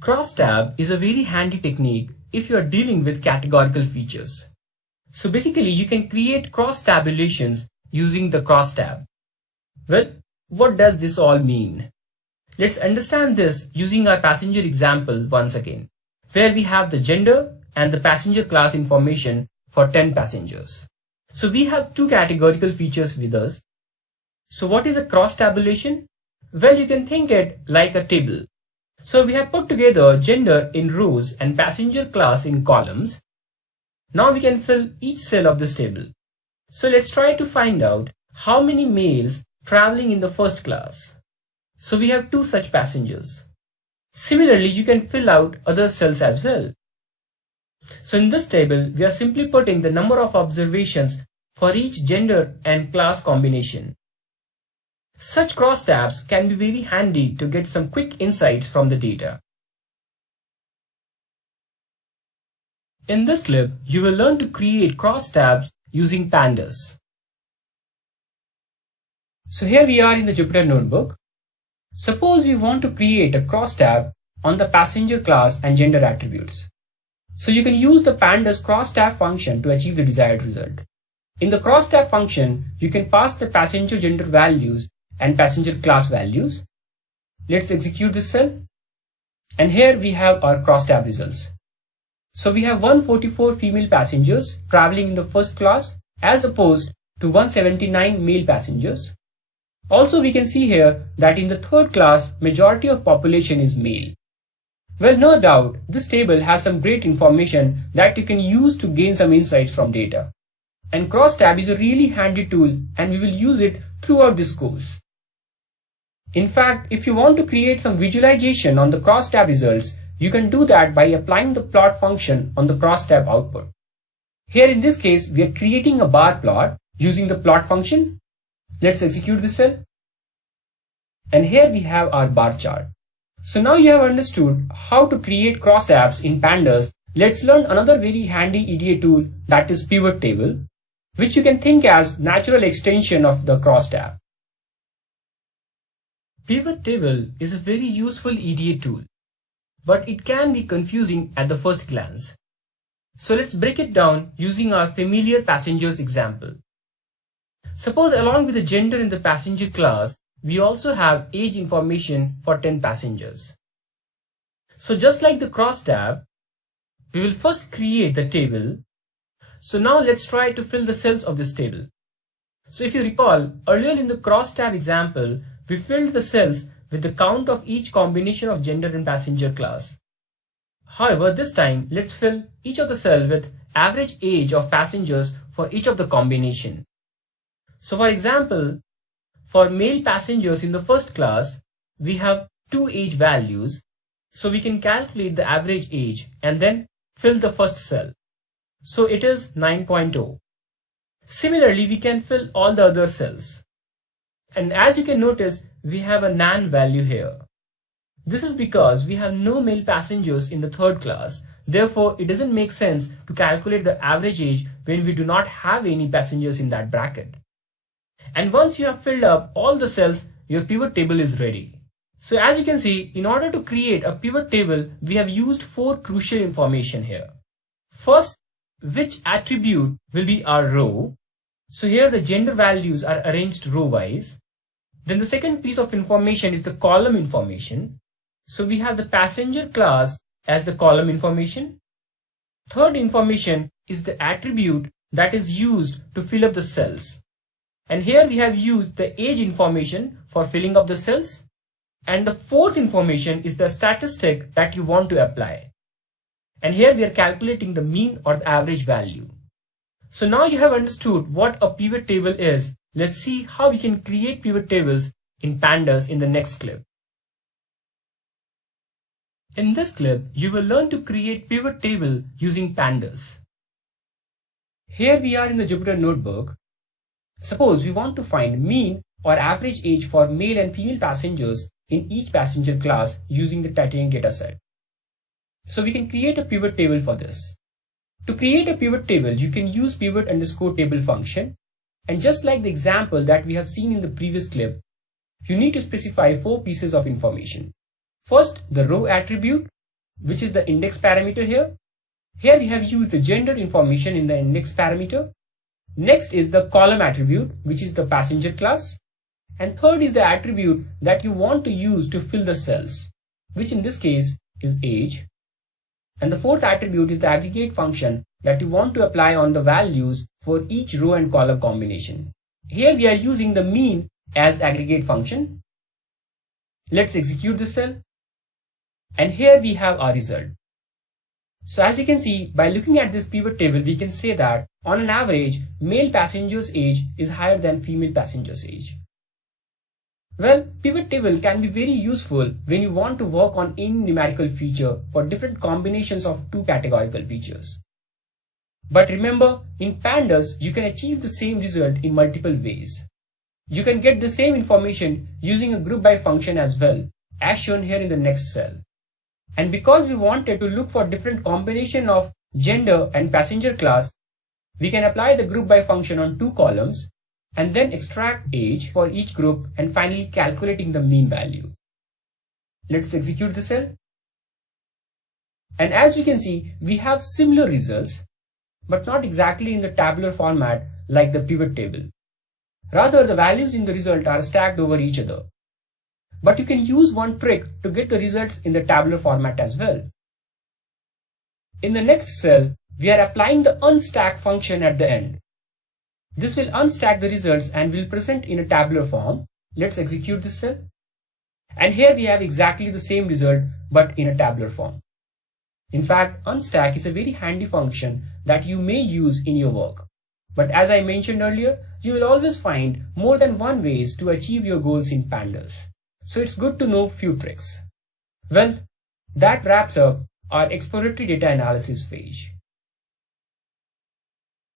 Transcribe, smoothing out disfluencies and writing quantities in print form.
Crosstab is a very handy technique if you are dealing with categorical features. So basically you can create cross tabulations using the crosstab. Well, what does this all mean? Let's understand this using our passenger example once again, where we have the gender and the passenger class information for 10 passengers. So we have two categorical features with us. So what is a cross tabulation? Well, you can think it like a table. So we have put together gender in rows and passenger class in columns. Now we can fill each cell of this table. So let's try to find out how many males traveling in the first class. So we have two such passengers. Similarly, you can fill out other cells as well. So in this table, we are simply putting the number of observations for each gender and class combination. Such crosstabs can be very handy to get some quick insights from the data. In this clip, you will learn to create crosstabs using Pandas. So here we are in the Jupyter notebook. Suppose we want to create a crosstab on the passenger class and gender attributes. So you can use the Pandas crosstab function to achieve the desired result. In the crosstab function, you can pass the passenger gender values and passenger class values. Let's execute this cell. And here we have our crosstab results. So we have 144 female passengers traveling in the first class as opposed to 179 male passengers. Also we can see here that in the third class, majority of population is male. Well, no doubt, this table has some great information that you can use to gain some insights from data. And Crosstab is a really handy tool and we will use it throughout this course. In fact, if you want to create some visualization on the Crosstab results, you can do that by applying the plot function on the Crosstab output. Here in this case, we are creating a bar plot using the plot function. Let's execute this cell. And here we have our bar chart. So now you have understood how to create crosstabs in Pandas. Let's learn another very handy EDA tool, that is Pivottable, which you can think as natural extension of the crosstab. Pivottable is a very useful EDA tool, but it can be confusing at the first glance. So let's break it down using our familiar passengers example. Suppose along with the gender in the passenger class, we also have age information for 10 passengers. So just like the crosstab, we will first create the table. So now let's try to fill the cells of this table. So if you recall, earlier in the crosstab example, we filled the cells with the count of each combination of gender and passenger class. However, this time, let's fill each of the cell with average age of passengers for each of the combination. So for example, for male passengers in the first class, we have two age values. So we can calculate the average age and then fill the first cell. So it is 9.0. Similarly, we can fill all the other cells. And as you can notice, we have a nan value here. This is because we have no male passengers in the third class. Therefore, it doesn't make sense to calculate the average age when we do not have any passengers in that bracket. And once you have filled up all the cells, your pivot table is ready. So as you can see, in order to create a pivot table, we have used 4 crucial information here. First, which attribute will be our row? So here the gender values are arranged row-wise. Then the second piece of information is the column information. So we have the passenger class as the column information. Third information is the attribute that is used to fill up the cells. And here we have used the age information for filling up the cells. And the fourth information is the statistic that you want to apply. And here we are calculating the mean or the average value. So now you have understood what a pivot table is. Let's see how we can create pivot tables in Pandas in the next clip. In this clip, you will learn to create pivot table using Pandas. Here we are in the Jupyter notebook. Suppose we want to find mean or average age for male and female passengers in each passenger class using the Titanic dataset. So we can create a pivot table for this. To create a pivot table, you can use pivot_table function. And just like the example that we have seen in the previous clip, you need to specify 4 pieces of information. First, the row attribute. which is the index parameter here. Here we have used the gender information in the index parameter. Next is the column attribute, which is the passenger class. And third is the attribute that you want to use to fill the cells, which in this case is age. And the fourth attribute is the aggregate function that you want to apply on the values for each row and column combination. Here we are using the mean as aggregate function. Let's execute the cell. And here we have our result. So as you can see, by looking at this pivot table, we can say that on an average, male passenger's age is higher than female passenger's age. Well, pivot table can be very useful when you want to work on any numerical feature for different combinations of two categorical features. But remember, in Pandas, you can achieve the same result in multiple ways. You can get the same information using a group by function as well, as shown here in the next cell. And because we wanted to look for different combination of gender and passenger class, we can apply the group by function on two columns and then extract age for each group and finally calculating the mean value. Let's execute the cell. And as we can see, we have similar results, but not exactly in the tabular format like the pivot table. Rather, the values in the result are stacked over each other. But you can use one trick to get the results in the tabular format as well. In the next cell, we are applying the unstack function at the end. This will unstack the results and will present in a tabular form. Let's execute this cell. And here we have exactly the same result but in a tabular form. In fact, unstack is a very handy function that you may use in your work. But as I mentioned earlier, you will always find more than one ways to achieve your goals in Pandas. So it's good to know few tricks. Well, that wraps up our exploratory data analysis phase.